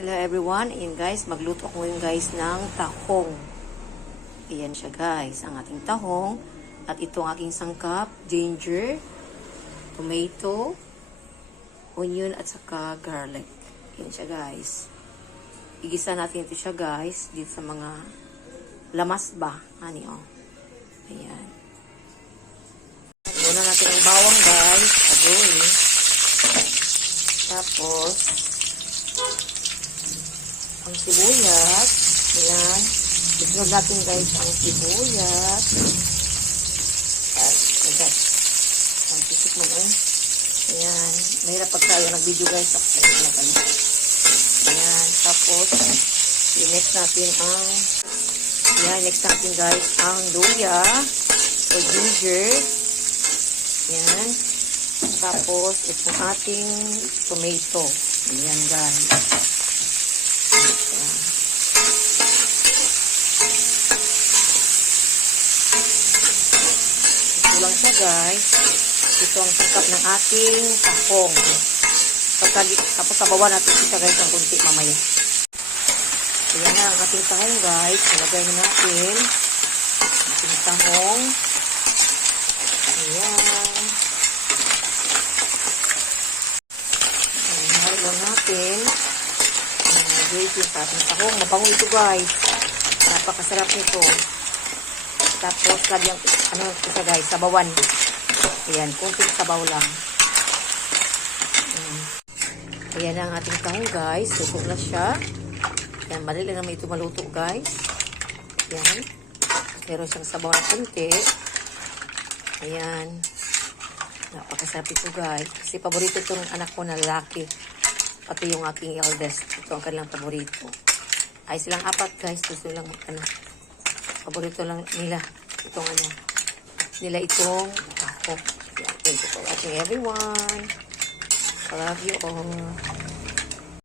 Hello everyone, and guys, magluto ako ngayon guys ng tahong. Ayan siya guys, ang ating tahong. At ito ang aking sangkap, ginger, tomato, onion at saka garlic. Ayan siya guys. Igisa natin ito siya guys, dito sa mga lamas ba, hani oh. Ayan. Muna natin ang bawang guys, adoy. Tapos, ang sibuyas. Ayan. Isunod natin guys ang sibuyas. At, ayan. Ang sisik mo eh. Ayan. Mahirap pag tayo nag-video guys. Ayan. Tapos, next natin ang, ayan, next natin guys ang luya o ginger. Ayan. Tapos, itong ating tomato. Ayan guys. Ito lang siya guys. Ito ang sangkap ng ating tahong. Tapos sabawan natin siya guys ng kunti mamaya. Ayan na ang ating tahong guys. Nalagay na natin ating tahong. Ayan. Nahalo natin. Gravy sa ating tahong. Mabango ito guys. Napakasarap nito. Tapos lagyan, ano ito guys, sabawan. Ayan, kunting sabaw lang. Ayan ang ating tahong guys. Luto na siya. Ayan, madali lang naman ito maluto guys. Ayan. Meron siyang sabaw na kunti. Ayan. Napakasarap ito guys. Kasi paborito itong anak ko na lalaki. Pati yung aking eldest. Ito ang kanilang paborito. Ay silang apat guys. Gusto lang ano. Paborito lang nila. Itong ano. Nila itong tahong. Thank you for watching everyone. I love you all.